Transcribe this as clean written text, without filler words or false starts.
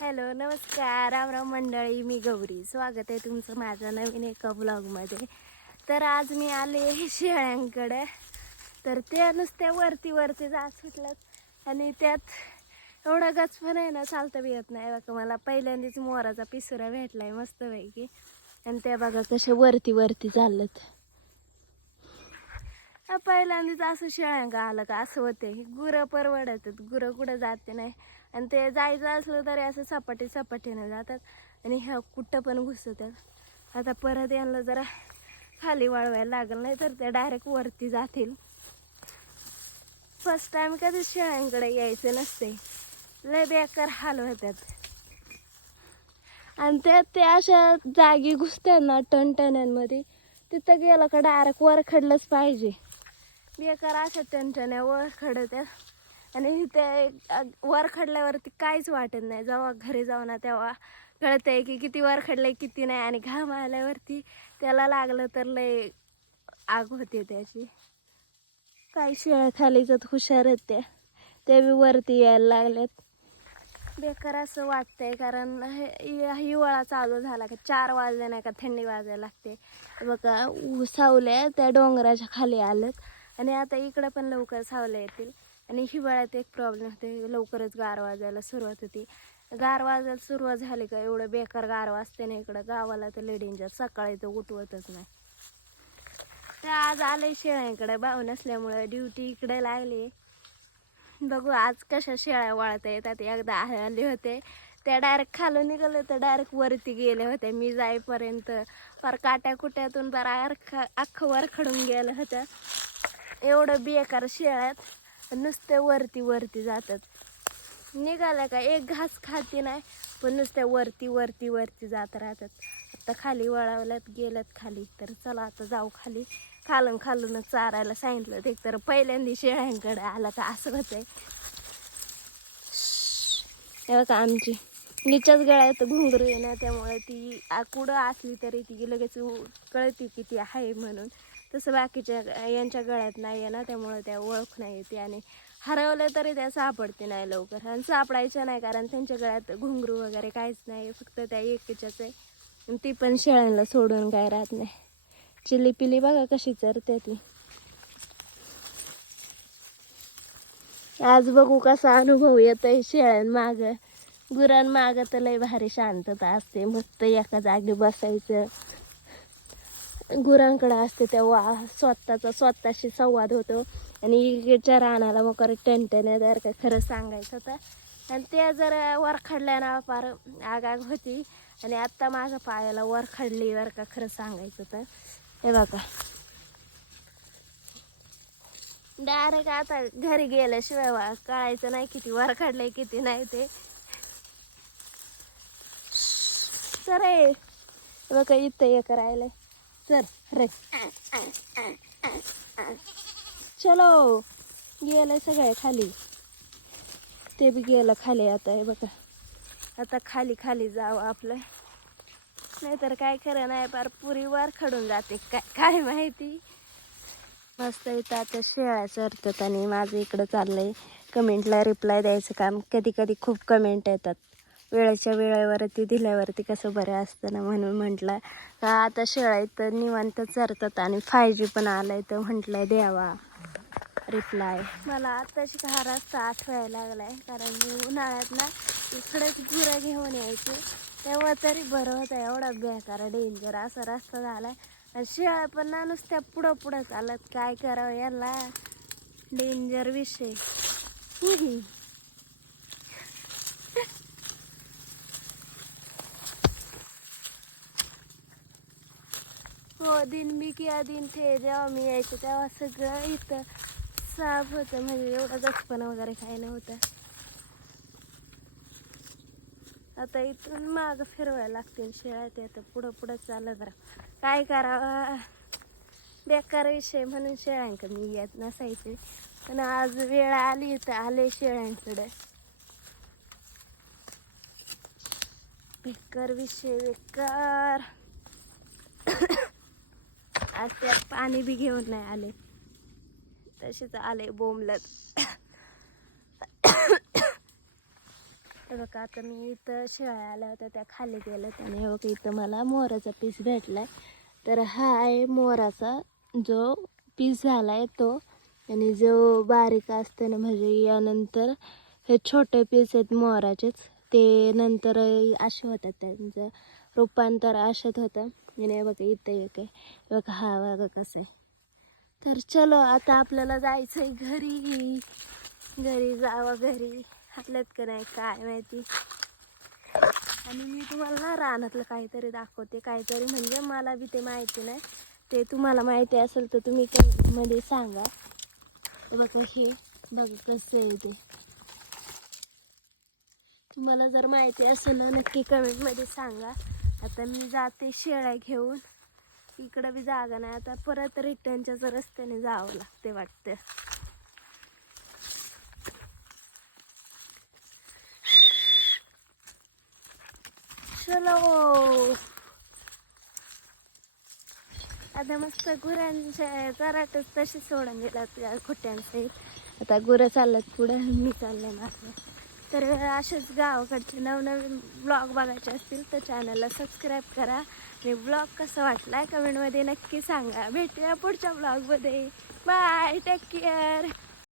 Hello नमस्कार राम मंडळी, मी गौरी. स्वागत आहे तुमचं माझ्या नवीन एका ब्लॉगमध्ये. तर आज मी आले शेळ्यांकडे. तर ते नुसत्या वरती जात सुटल्यात आणि त्यात एवढा गच पण आहे ना, चालता बी येत नाही. बघा मला पहिल्यांदाच मोराचा पिसुरा भेटलाय मस्तपैकी. आणि त्या बघा कसे वरती चाललेत. पहिल्यांदाच असं शेळ्यांका आलं का असं होते. गुरं परवडतात, गुरं कुठं जाते नाही. आणि ते जायचं असलं तरी असं सपाटीने जातात आणि ह्या कुठं पण घुसतात. आता परत यांना जरा खाली वाळवायला लागल, नाही तर ते डायरेक्ट वरती जातील. फर्स्ट टाइम कधी शेळ्यांकडे यायचं नसते, लय बेकार हाल होतात. आणि ते अशा जागी घुसतात ना टणटण्यांमध्ये, तिथं गेलं का डायरेक्ट वर खडलंच पाहिजे. बेकार अशा टणटण्या वर खडत्यात. आणि ते वर खडल्यावरती काहीच वाटत नाही. जेव्हा घरी जाऊ ना तेव्हा कळतंय की किती वर खडलंय किती नाही. आणि घाम आल्यावरती त्याला लागलं तर लय आग होते त्याची. काही शेळ्या खालीच हुशार आहेत ते बी वरती यायला लागल्यात. बेकार असं वाटतंय, कारण हिवाळा चालू झाला का 4 वाजले नाही का थंडी वाजायला लागते. बघा सावल्या त्या डोंगराच्या खाली आलेत आणि आता इकडं पण लवकर सावल्या येतील. आणि हिवाळ्यात एक प्रॉब्लेम होते, लवकरच गार वाजायला सुरुवात होती. गार वाजायला सुरुवात झाली का एवढं बेकार गार वाजते ना इकडं गावाला, तर लय डेंजर. सकाळी तर उठवतच नाही. ते आज आले शेळ्यांकडे, भाऊ नसल्यामुळे ड्युटी इकडे लागली. बघू आज कशा शेळ्या वळता येतात. एकदा आले होते त्या डायरेक्ट खालून निघाले तर डायरेक्ट वरती गेले होते. मी जाईपर्यंत फार काट्या कुट्यातून फार अख्खं वर खडून गेलं होतं. एवढं बेकार शेळ्यात, नुसते वरती जातात. निघाल्या का एक घास खाते नाही, पण नुसत्या वरती जात राहतात. आता खाली वळवल्यात, गेल्यात खाली. तर चला आता जाऊ खाली. खालूनच चारायला सांगितलं. ते तर पहिल्यांदा शेळ्यांकडे आला का असं होतंय. तेव्हा का आमची निच्याच गळ्यात घुंगरू आहे ना, त्यामुळे ती कुठं असली तरी ती लगेच कळती की ती आहे म्हणून. तसं बाकीच्या यांच्या गळ्यात नाही आहे ना, त्यामुळे त्या ओळख नाही येते. आणि हरवलं तरी त्या सापडते नाही लवकर. आणि सापडायच्या नाही, कारण त्यांच्या गळ्यात घुंगरू वगैरे काहीच नाही, फक्त त्या एकच्याच आहे. आणि ती पण शेळ्यांना सोडून काय राहत नाही. चिली पिली बघा कशी चरते ती. आज बघू कसा अनुभव येतोय शेळ्यांमाग. गुरांमाग तर लय भारी शांतता असते, मस्त एका जागी बसायचं. गुरांकडे असते तेव्हा स्वतःशी संवाद होतो. आणि इकडच्या रानाला मग टणटण्यादार काय खरं सांगायचं तर. आणि ते जर वरखडल्या ना फार आगाग होती. आणि आत्ता माझ्या पायाला वरखडली बरं का, खरं सांगायचं तर. हे बघा डायरेक्ट आता घरी गेल्याशिवाय कळायचं नाही किती वरखडले किती नाही ते. तर रे बघा इथं हे करायला. चल रे चलो. गेलं सगळे खाली, ते बी गेलं खाली. आता हे बघा, आता खाली जावं आपलं, नाहीतर काय खरं नाही. फार पुरी वर खडून जाते काय माहिती. मस्त इथं आता शेळ्या चरतात आणि माझं इकडं चाललंय कमेंटला रिप्लाय द्यायचं काम. कधी खूप कमेंट येतात, वेळेच्या वेळेवरती दिल्यावरती कसं बरं असतं ना, म्हणून म्हटलं का आता शेळ्या इथं निवांत चरतात आणि 5G पण आलाय, तर म्हटलंय द्यावा रिप्लाय. मला आत्ताशी हा रस्ता आठवायला लागलाय, कारण मी उन्हाळ्यात ना इकडेच गुरं घेऊन यायचे तेव्हा तरी बरं होतं. एवढा बेकार डेंजर असा रस्ता झालाय. आणि शेळ्या पण ना नुसत्या पुढं चालत, काय करावं याला. डेंजर विषय. हो दिन मी किंवा दिन ते जेव्हा मी यायचे तेव्हा सगळं इथं साफ होतं, म्हणजे एवढं गचपण वगैरे काही नव्हतं. आता इथून मागं फिरवायला लागतील शेळ्या. ते आता पुढं चालत राहा, काय करावं. बेकार विषय म्हणून शेळ्यांकडे मी येत नसायचे, पण आज वेळ आली तर आले शेळ्यांकडे. बेकार विषय बेकार. आज त्यात पाणी बी घेऊन नाही आले, तसेच आले बोंबलत. हे बघा आता मी इथं शेळ्या आल्या होत्या त्या खाली गेल्या आणि हे बघा इथं मला मोराचा पीस भेटलाय. तर हा आहे मोराचा जो पीस झालाय तो. आणि जो बारीक असते ना म्हणजे यानंतर हे छोटे पीस आहेत मोराचेच ते नंतर असे होतात त्यांचं रूपांतर अशात होतं. आणि हे बघा इथं एक आहे बघा हा बघा कसं आहे. तर चलो आता आपल्याला जायचं आहे घरी. घरी जावं घरी आपल्यात का नाही काय माहिती. आणि मी तुम्हाला ना रानातलं काहीतरी दाखवते काहीतरी म्हणजे मला बी ते माहिती नाही. ते तुम्हाला माहिती असेल तर तुम्ही कमेंटमध्ये सांगा. बघा हे बघा कसं आहे ते. तुम्हाला जर माहिती असेल ना नक्की कमेंटमध्ये सांगा. आता मी जाते शेळ्या घेऊन. इकडं बी जागा नाही आता परत रिटर्नच्याच रस्त्याने जावं लागते वाटतं. चलो आता मस्त गुरांच्या चराटच तशी सोडून दिला त्या खोट्यांसहित. आता गुरं चालल्यात पुढं मी चालले मागं. तर असेच गावाकडचे नवनवीन ब्लॉग बघायचे असतील तर चॅनलला सबस्क्राईब करा. आणि ब्लॉग कसा वाटलाय कमेंटमध्ये नक्की सांगा. भेटूया पुढच्या ब्लॉगमध्ये. Bye take care.